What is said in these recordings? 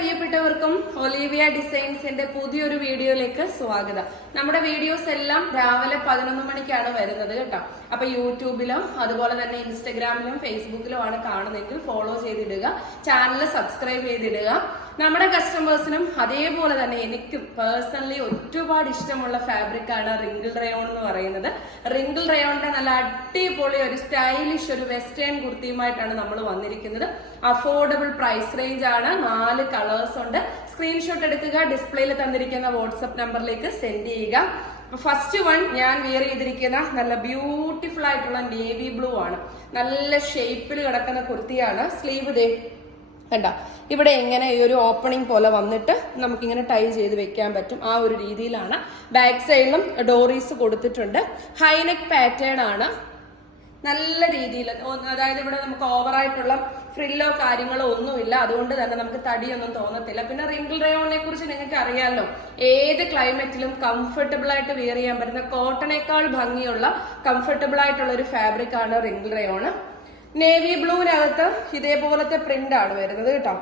പ്രിയപ്പെട്ടവർക്കും ഒലീവിയ ഡിസൈൻസിന്റെ പുതിയൊരു വീഡിയോയിലേക്ക് സ്വാഗതം. നമ്മുടെ വീഡിയോസ് എല്ലാം രാവിലെ പതിനൊന്ന് മണിക്കാണ് വരുന്നത് കേട്ടോ. അപ്പൊ യൂട്യൂബിലും അതുപോലെ തന്നെ ഇൻസ്റ്റഗ്രാമിലും ഫേസ്ബുക്കിലും ആണ് കാണുന്നതെങ്കിൽ ഫോളോ ചെയ്തിടുക. ചാനൽ സബ്സ്ക്രൈബ് ചെയ്തിടുക. നമ്മുടെ കസ്റ്റമേഴ്സിനും അതേപോലെ തന്നെ എനിക്ക് പേഴ്സണലി ഒരുപാട് ഇഷ്ടമുള്ള ഫാബ്രിക് ആണ് റിങ്കിൾ റയോൺ എന്ന് പറയുന്നത്. റിങ്കിൾ റയോണിന്റെ നല്ല അടിപൊളി ഒരു സ്റ്റൈലിഷ് ഒരു വെസ്റ്റേൺ കുർത്തിയുമായിട്ടാണ് നമ്മൾ വന്നിരിക്കുന്നത്. അഫോർഡബിൾ പ്രൈസ് റേഞ്ച് ആണ് നാല് കളേഴ്സ് ഉണ്ട്. സ്ക്രീൻഷോട്ട് എടുക്കുക ഡിസ്പ്ലേയിൽ തന്നിരിക്കുന്ന വാട്സപ്പ് നമ്പറിലേക്ക് സെൻഡ് ചെയ്യുക. ഫസ്റ്റ് വൺ ഞാൻ വിയർ ചെയ്തിരിക്കുന്ന നല്ല ബ്യൂട്ടിഫുൾ ആയിട്ടുള്ള നേവി ബ്ലൂ ആണ്. നല്ല ഷേപ്പിൽ കിടക്കുന്ന കുർത്തിയാണ്. സ്ലീവ് ഡേ കണ്ട? ഇവിടെ എങ്ങനെ ഈ ഒരു ഓപ്പണിംഗ് പോലെ വന്നിട്ട് നമുക്കിങ്ങനെ ടൈ ചെയ്ത് വെക്കാൻ പറ്റും. ആ ഒരു രീതിയിലാണ്. ബാക്ക് സൈഡിലും ഡോറീസ് കൊടുത്തിട്ടുണ്ട്. ഹൈനെക്ക് പാറ്റേൺ ആണ്. നല്ല രീതിയിൽ അതായത് ഇവിടെ നമുക്ക് ഓവറായിട്ടുള്ള ഫ്രില്ലോ കാര്യങ്ങളോ ഒന്നുമില്ല. അതുകൊണ്ട് തന്നെ നമുക്ക് തടിയൊന്നും തോന്നത്തില്ല. പിന്നെ റിങ്കിൾ റയോണിനെ കുറിച്ച് നിങ്ങൾക്ക് അറിയാമല്ലോ ഏത് ക്ലൈമറ്റിലും കംഫർട്ടബിൾ ആയിട്ട് വിയർ ചെയ്യാൻ പറ്റുന്ന കോട്ടണേക്കാൾ ഭംഗിയുള്ള കംഫർട്ടബിൾ ആയിട്ടുള്ള ഒരു ഫാബ്രിക് ആണ് റിങ്കിൾ റയോണ് നേവി ബ്ലൂവിനകത്ത് ഇതേപോലത്തെ പ്രിന്റ് ആണ് വരുന്നത് കേട്ടോ.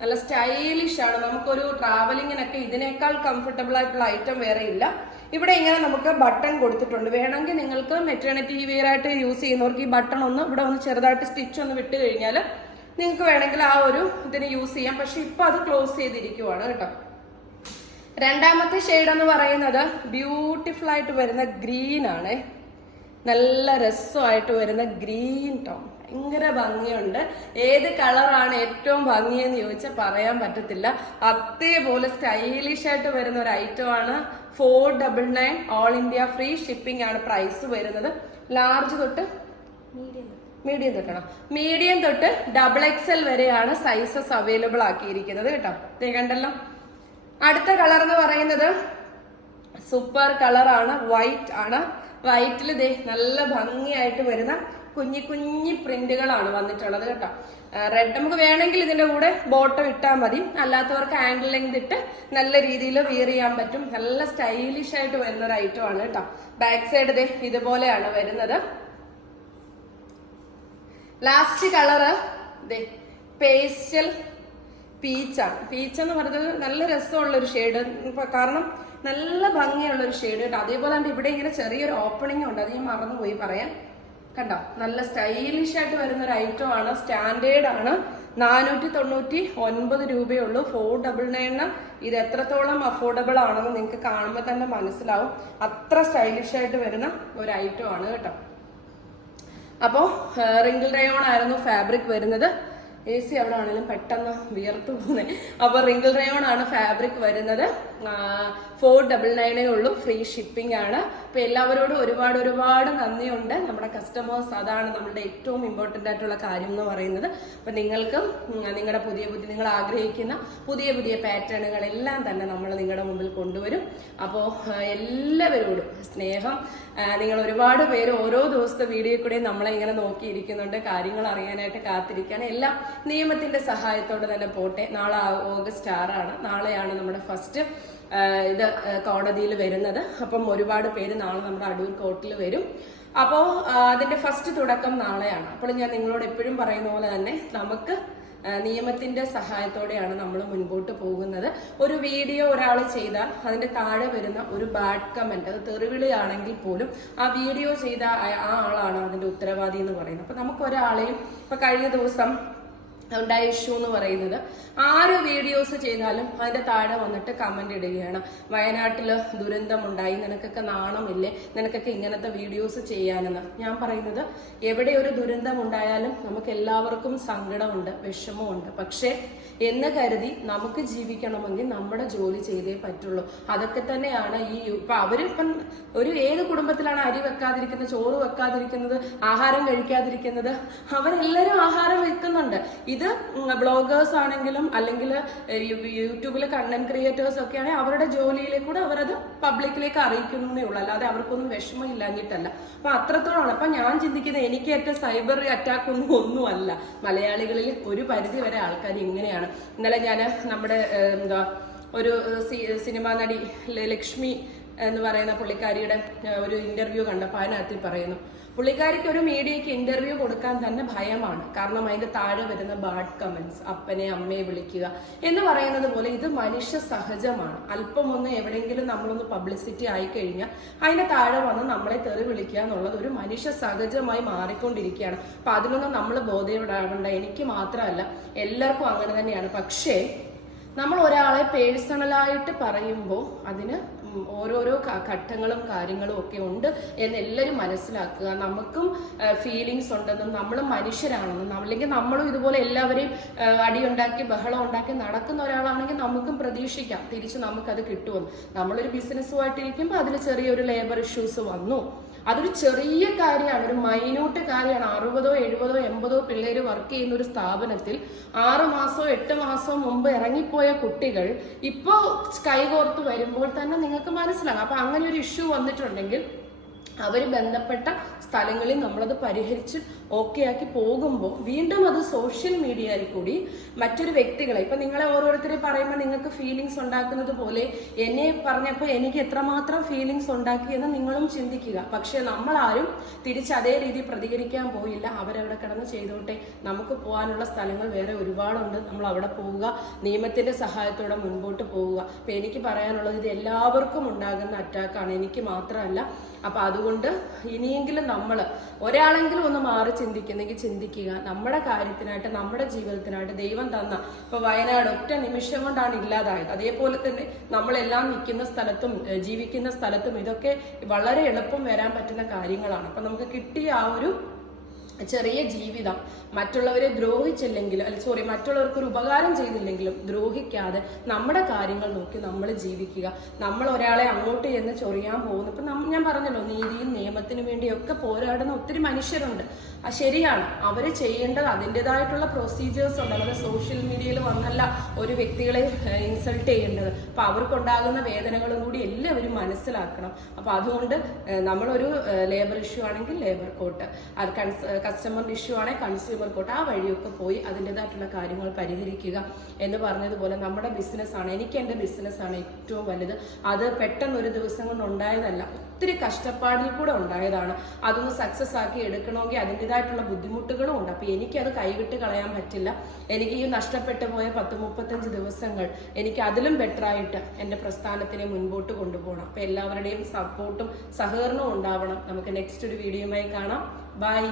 നല്ല സ്റ്റൈലിഷ് ആണ്. നമുക്കൊരു ട്രാവലിങ്ങിനൊക്കെ ഇതിനേക്കാൾ കംഫർട്ടബിൾ ആയിട്ടുള്ള ഐറ്റം വേറെ ഇല്ല. ഇവിടെ ഇങ്ങനെ നമുക്ക് ബട്ടൺ കൊടുത്തിട്ടുണ്ട്. വേണമെങ്കിൽ നിങ്ങൾക്ക് മെറ്റേണിറ്റി വെയർ ആയിട്ട് യൂസ് ചെയ്യുന്നവർക്ക് ഈ ബട്ടൺ ഒന്ന് ഇവിടെ ഒന്ന് ചെറുതായിട്ട് സ്റ്റിച്ച് ഒന്ന് വിട്ട് കഴിഞ്ഞാൽ നിങ്ങൾക്ക് വേണമെങ്കിൽ ആ ഒരു ഇതിന് യൂസ് ചെയ്യാം. പക്ഷെ ഇപ്പൊ അത് ക്ലോസ് ചെയ്തിരിക്കുവാണ് കേട്ടോ. രണ്ടാമത്തെ ഷെയ്ഡ് എന്ന് പറയുന്നത് ബ്യൂട്ടിഫുൾ ആയിട്ട് വരുന്ന ഗ്രീൻ ആണ്. നല്ല രസമായിട്ട് വരുന്ന ഗ്രീൻ ടോൺ ഭയങ്കര ഭംഗിയുണ്ട്. ഏത് കളറാണ് ഏറ്റവും ഭംഗിയെന്ന് ചോദിച്ചാൽ പറയാൻ പറ്റത്തില്ല. അതേപോലെ സ്റ്റൈലിഷ് ആയിട്ട് വരുന്ന ഒരു ഐറ്റം ആണ് four double nine all India free shipping ആണ് പ്രൈസ് വരുന്നത്. ലാർജ് തൊട്ട് മീഡിയം തൊട്ടാണോ മീഡിയം തൊട്ട് ഡബിൾ എക്സൽ വരെയാണ് സൈസസ് അവൈലബിൾ ആക്കിയിരിക്കുന്നത് കേട്ടോ. കണ്ടല്ലോ. അടുത്ത കളർ എന്ന് പറയുന്നത് സൂപ്പർ കളറാണ് വൈറ്റ് ആണ്. വൈറ്റിൽ ദേ നല്ല ഭംഗിയായിട്ട് വരുന്ന കുഞ്ഞി കുഞ്ഞി പ്രിന്റുകളാണ് വന്നിട്ടുള്ളത് കേട്ടോ. റെഡ് നമുക്ക് വേണമെങ്കിൽ ഇതിന്റെ കൂടെ ബോട്ടം ഇട്ടാൽ മതി. അല്ലാത്തവർക്ക് ആംഗിൾ ലെങ്ത് ഇട്ട് നല്ല രീതിയിൽ വിയർ ചെയ്യാൻ പറ്റും. നല്ല സ്റ്റൈലിഷ് ആയിട്ട് വരുന്ന ഒരു ഐറ്റം ആണ് കേട്ടോ. ബാക്ക് സൈഡ് ഇതുപോലെയാണ് വരുന്നത്. ലാസ്റ്റ് കളറ് പേസ്റ്റൽ പീച്ചാണ് പീച്ച് എന്ന് പറയുന്നത് നല്ല രസമുള്ള ഒരു ഷെയ്ഡ് കാരണം നല്ല ഭംഗിയുള്ള ഒരു ഷെയ്ഡ് കേട്ടോ. അതേപോലെ തന്നെ ഇവിടെ ഇങ്ങനെ ചെറിയൊരു ഓപ്പണിംഗ് ഉണ്ട്. അത് ഞാൻ മറന്നുപോയി പറയാൻ. കണ്ടോ? നല്ല സ്റ്റൈലിഷ് ആയിട്ട് വരുന്ന ഒരു ഐറ്റം ആണ്. സ്റ്റാൻഡേർഡ് ആണ്. നാനൂറ്റി തൊണ്ണൂറ്റി ഒൻപത് രൂപയുള്ളൂ. ഫോർ ഡബിൾ നയൻ ഇത് എത്രത്തോളം അഫോർഡബിൾ ആണെന്ന് നിങ്ങൾക്ക് കാണുമ്പോൾ തന്നെ മനസ്സിലാവും. അത്ര സ്റ്റൈലിഷ് ആയിട്ട് വരുന്ന ഒരു ഐറ്റം ആണ് കേട്ടോ. അപ്പോൾ റിങ്കിൾ റയോൺ ആയിരുന്നു ഫാബ്രിക് വരുന്നത്. എ സി അവിടെ ആണെങ്കിലും പെട്ടെന്ന് വിയർത്തു പോകുന്നത് അപ്പോൾ റിങ്കിൾ റയോൺ ആണ് ഫാബ്രിക് വരുന്നത്. ഫോർ ഡബിൾ നയനേ ഉള്ളൂ. ഫ്രീ ഷിപ്പിംഗ് ആണ്. അപ്പോൾ എല്ലാവരോടും ഒരുപാട് ഒരുപാട് നന്ദിയുണ്ട്. നമ്മുടെ കസ്റ്റമേഴ്സ് അതാണ് നമ്മുടെ ഏറ്റവും ഇമ്പോർട്ടന്റ് ആയിട്ടുള്ള കാര്യം എന്ന് പറയുന്നത്. അപ്പോൾ നിങ്ങൾക്കും നിങ്ങളുടെ പുതിയ പുതിയ നിങ്ങൾ ആഗ്രഹിക്കുന്ന പുതിയ പുതിയ പാറ്റേണുകൾ എല്ലാം തന്നെ നമ്മൾ നിങ്ങളുടെ മുമ്പിൽ കൊണ്ടുവരും. അപ്പോൾ എല്ലാവരോടും സ്നേഹം. നിങ്ങൾ ഒരുപാട് പേര് ഓരോ ദിവസത്തെ വീഡിയോ കൂടെ നമ്മളെ ഇങ്ങനെ നോക്കിയിരിക്കുന്നുണ്ട്. കാര്യങ്ങൾ അറിയാനായിട്ട് കാത്തിരിക്കാൻ എല്ലാം നിയമത്തിന്റെ സഹായത്തോടെ തന്നെ പോട്ടെ. നാളെ ഓഗസ്റ്റ് ആറാണ്. നാളെയാണ് നമ്മുടെ ഫസ്റ്റ് ഇത് കോടതിയിൽ വരുന്നത്. അപ്പം ഒരുപാട് പേര് നാളെ നമ്മുടെ അടൂർ കോർട്ടിൽ വരും. അപ്പോൾ അതിന്റെ ഫസ്റ്റ് തുടക്കം നാളെയാണ്. അപ്പോൾ ഞാൻ നിങ്ങളോട് എപ്പോഴും പറയുന്ന പോലെ തന്നെ നമുക്ക് നിയമത്തിന്റെ സഹായത്തോടെയാണ് നമ്മൾ മുൻപോട്ട് പോകുന്നത്. ഒരു വീഡിയോ ഒരാൾ ചെയ്താൽ അതിന്റെ താഴെ വരുന്ന ഒരു ബാഡ് കമന്റ് അത് തെറിവിളിയാണെങ്കിൽ പോലും ആ വീഡിയോ ചെയ്ത ആ ആളാണ് അതിന്റെ ഉത്തരവാദി എന്ന് പറയുന്നത്. അപ്പൊ നമുക്ക് ഒരാളെയും ഇപ്പൊ കഴിഞ്ഞ ദിവസം ഉണ്ടായ ഇഷ്യൂ എന്ന് പറയുന്നത് ആര് വീഡിയോസ് ചെയ്താലും അതിന്റെ താഴെ വന്നിട്ട് കമന്റ് ഇടുകയാണ്. വയനാട്ടിൽ ദുരന്തം ഉണ്ടായി നിനക്കൊക്കെ നാണമില്ലേ നിനക്കൊക്കെ ഇങ്ങനത്തെ വീഡിയോസ് ചെയ്യാനെന്ന്. ഞാൻ പറയുന്നത് എവിടെ ഒരു ദുരന്തം ഉണ്ടായാലും നമുക്ക് എല്ലാവർക്കും സങ്കടമുണ്ട് വിഷമമുണ്ട്. പക്ഷേ എന്ന് കരുതി നമുക്ക് ജീവിക്കണമെങ്കിൽ നമ്മുടെ ജോലി ചെയ്തേ പറ്റുള്ളൂ. അതൊക്കെ തന്നെയാണ് ഈ ഇപ്പൊ അവരിപ്പം ഒരു ഏത് കുടുംബത്തിലാണ് അരി വെക്കാതിരിക്കുന്നത് ചോറ് വെക്കാതിരിക്കുന്നത് ആഹാരം കഴിക്കാതിരിക്കുന്നത് അവരെല്ലാവരും ആഹാരം വെക്കുന്നുണ്ട്. ഇത് ബ്ലോഗേഴ്സ് ആണെങ്കിലും അല്ലെങ്കിൽ യൂട്യൂബിലെ കണ്ടന്റ് ക്രിയേറ്റേഴ്സ് ഒക്കെ ആണെങ്കിൽ അവരുടെ ജോലിയിലെ കൂടെ അവരത് പബ്ലിക്കിലേക്ക് അറിയിക്കുന്നേ ഉള്ളൂ. അല്ലാതെ അവർക്കൊന്നും വിഷമം ഇല്ലാഞ്ഞിട്ടല്ല അപ്പൊ അത്രത്തോളമാണ് അപ്പൊ ഞാൻ ചിന്തിക്കുന്നത് എനിക്ക് എനിക്കേറ്റ സൈബർ അറ്റാക്ക് ഒന്നും ഒന്നുമല്ല. മലയാളികളിൽ ഒരു പരിധി വരെ ആൾക്കാർ ഇങ്ങനെയാണ്. ഇന്നലെ ഞാൻ നമ്മുടെ എന്താ ഒരു സിനിമാ നടി ലക്ഷ്മി എന്ന് പറയുന്ന പുള്ളിക്കാരിയുടെ ഒരു ഇന്റർവ്യൂ കണ്ടപ്പോൾ അതിനകത്ത് പറയുന്നു. പുള്ളിക്കാരിക്ക് ഒരു മീഡിയക്ക് ഇന്റർവ്യൂ കൊടുക്കാൻ തന്നെ ഭയമാണ്. കാരണം അതിന്റെ താഴെ വരുന്ന ബാഡ് കമന്റ്സ് അപ്പനെ അമ്മയെ വിളിക്കുക എന്ന് പറയുന്നത് പോലെ ഇത് മനുഷ്യ സഹജമാണ്. അല്പം ഒന്ന് എവിടെയെങ്കിലും നമ്മളൊന്ന് പബ്ലിസിറ്റി ആയി കഴിഞ്ഞാൽ അതിന്റെ താഴെ വന്ന് നമ്മളെ തെറി വിളിക്കുക എന്നുള്ളത് ഒരു മനുഷ്യ സഹജമായി മാറിക്കൊണ്ടിരിക്കുകയാണ്. അപ്പൊ അതിനൊന്നും നമ്മൾ ബോധ്യപ്പെടാറുണ്ട്. എനിക്ക് മാത്രമല്ല എല്ലാവർക്കും അങ്ങനെ തന്നെയാണ്. പക്ഷേ നമ്മൾ ഒരാളെ പേഴ്സണലായിട്ട് പറയുമ്പോൾ അതിന് ഓരോരോ ഘട്ടങ്ങളും കാര്യങ്ങളും ഒക്കെ ഉണ്ട് എന്ന് എല്ലാവരും മനസ്സിലാക്കുക. നമുക്കും ഫീലിങ്സ് ഉണ്ടെന്നും നമ്മൾ മനുഷ്യരാണെന്നും അല്ലെങ്കിൽ നമ്മളും ഇതുപോലെ എല്ലാവരെയും അടി അടിയുണ്ടാക്കി ബഹളം ഉണ്ടാക്കി നടക്കുന്ന ഒരാളാണെങ്കിൽ നമുക്കും പ്രതീക്ഷിക്കാം. തിരിച്ച് നമുക്കത് കിട്ടുമെന്ന്. നമ്മളൊരു ബിസിനസ്സുമായിട്ടിരിക്കുമ്പോൾ അതിൽ ചെറിയൊരു ലേബർ ഇഷ്യൂസ് വന്നു. അതൊരു ചെറിയ കാര്യമാണ് ഒരു മൈന്യൂട്ട് കാര്യമാണ്. അറുപതോ എഴുപതോ എൺപതോ പിള്ളേർ വർക്ക് ചെയ്യുന്ന ഒരു സ്ഥാപനത്തിൽ ആറ് മാസമോ എട്ട് മാസമോ മുമ്പ് ഇറങ്ങിപ്പോയ കുട്ടികൾ ഇപ്പോൾ കൈകോർത്ത് വരുമ്പോൾ തന്നെ നിങ്ങൾക്ക് മനസ്സിലാകും. അപ്പം അങ്ങനെ ഒരു ഇഷ്യൂ വന്നിട്ടുണ്ടെങ്കിൽ അവർ ബന്ധപ്പെട്ട സ്ഥലങ്ങളിൽ നമ്മളത് പരിഹരിച്ച് ഓക്കെ ആക്കി പോകുമ്പോൾ വീണ്ടും അത് സോഷ്യൽ മീഡിയയിൽ കൂടി മറ്റൊരു വ്യക്തികളെ ഇപ്പം നിങ്ങളെ ഓരോരുത്തരെ പറയുമ്പോൾ നിങ്ങൾക്ക് ഫീലിങ്സ് ഉണ്ടാക്കുന്നത് പോലെ എന്നെ പറഞ്ഞപ്പോൾ എനിക്ക് എത്രമാത്രം ഫീലിങ്സ് ഉണ്ടാക്കി എന്ന് നിങ്ങളും ചിന്തിക്കുക. പക്ഷേ നമ്മളാരും തിരിച്ച് അതേ രീതി പ്രതികരിക്കാൻ പോയില്ല. അവരവിടെ കിടന്ന് ചെയ്തോട്ടെ. നമുക്ക് പോകാനുള്ള സ്ഥലങ്ങൾ വേറെ ഒരുപാടുണ്ട്. നമ്മൾ അവിടെ പോവുക. നിയമത്തിന്റെ സഹായത്തോടെ മുൻപോട്ട് പോവുക. അപ്പം എനിക്ക് പറയാനുള്ളത് ഇത് എല്ലാവർക്കും ഉണ്ടാകുന്ന അറ്റാക്കാണ് എനിക്ക് മാത്രമല്ല. അപ്പം അതുകൊണ്ട് ഇനിയെങ്കിലും നമ്മൾ ഒരാളെങ്കിലും ഒന്ന് മാറി ചിന്തിക്കുന്നെങ്കിൽ ചിന്തിക്കുക. നമ്മുടെ കാര്യത്തിനായിട്ട് നമ്മുടെ ജീവിതത്തിനായിട്ട് ദൈവം തന്ന ഇപ്പൊ വയനാട് ഒറ്റ നിമിഷം കൊണ്ടാണ് ഇല്ലാതായത്. അതേപോലെ തന്നെ നമ്മളെല്ലാം നിൽക്കുന്ന സ്ഥലത്തും ജീവിക്കുന്ന സ്ഥലത്തും ഇതൊക്കെ വളരെ എളുപ്പം വരാൻ പറ്റുന്ന കാര്യങ്ങളാണ്. അപ്പൊ നമുക്ക് കിട്ടിയ ആ ഒരു ചെറിയ ജീവിതം മറ്റുള്ളവരെ ദ്രോഹിച്ചില്ലെങ്കിലും അല്ല സോറി മറ്റുള്ളവർക്ക് ഒരു ഉപകാരം ചെയ്തില്ലെങ്കിലും ദ്രോഹിക്കാതെ നമ്മുടെ കാര്യങ്ങൾ നോക്കി നമ്മൾ ജീവിക്കുക. നമ്മൾ ഒരാളെ അങ്ങോട്ട് ചെന്ന് ചൊറിയാൻ പോകുന്നു. ഇപ്പൊ ഞാൻ പറഞ്ഞല്ലോ നീതിയും നിയമത്തിനു വേണ്ടിയൊക്കെ പോരാടുന്ന ഒത്തിരി മനുഷ്യരുണ്ട്. ആ ശരിയാണ്. അവർ ചെയ്യേണ്ടത് അതിന്റെതായിട്ടുള്ള പ്രൊസീജിയേഴ്സ് ഉണ്ട്. അവരുടെ സോഷ്യൽ മീഡിയയിൽ വന്നല്ല ഒരു വ്യക്തികളെ ഇൻസൾട്ട് ചെയ്യേണ്ടത്. അപ്പൊ അവർക്കുണ്ടാകുന്ന വേദനകളും കൂടി എല്ലാവരും മനസ്സിലാക്കണം. അപ്പൊ അതുകൊണ്ട് നമ്മളൊരു ലേബർ ഇഷ്യൂ ആണെങ്കിൽ ലേബർ കോട്ട് കസ്റ്റമർ ഇഷ്യൂ ആണെങ്കിൽ കൺസ്യൂമർ കോട്ട് ആ വഴിയൊക്കെ പോയി അതിന്റെതായിട്ടുള്ള കാര്യങ്ങൾ പരിഹരിക്കുക എന്ന് പറഞ്ഞതുപോലെ നമ്മുടെ ബിസിനസ്സാണ് എനിക്ക് എന്റെ ബിസിനസ്സാണ് ഏറ്റവും വലുത്. അത് പെട്ടെന്ന് ഒരു ദിവസം കൊണ്ട് ഉണ്ടായതല്ല ഒത്തിരി കഷ്ടപ്പാടിൽ കൂടെ ഉണ്ടായതാണ്. അതൊന്ന് സക്സസ് ആക്കി എടുക്കണമെങ്കിൽ അതിന്റെതായിട്ടുള്ള ബുദ്ധിമുട്ടുകളും ഉണ്ട്. അപ്പോൾ എനിക്കത് കൈവിട്ട് കളയാൻ പറ്റില്ല. എനിക്ക് ഈ നഷ്ടപ്പെട്ടു പോയ പത്ത് മുപ്പത്തഞ്ച് ദിവസങ്ങൾ എനിക്ക് അതിലും ബെറ്ററായിട്ട് എന്റെ പ്രസ്ഥാനത്തിനെ മുൻപോട്ട് കൊണ്ടുപോകണം. അപ്പോൾ എല്ലാവരുടെയും സപ്പോർട്ടും സഹകരണവും ഉണ്ടാവണം. നമുക്ക് നെക്സ്റ്റ് ഒരു വീഡിയോയുമായി കാണാം. ബൈ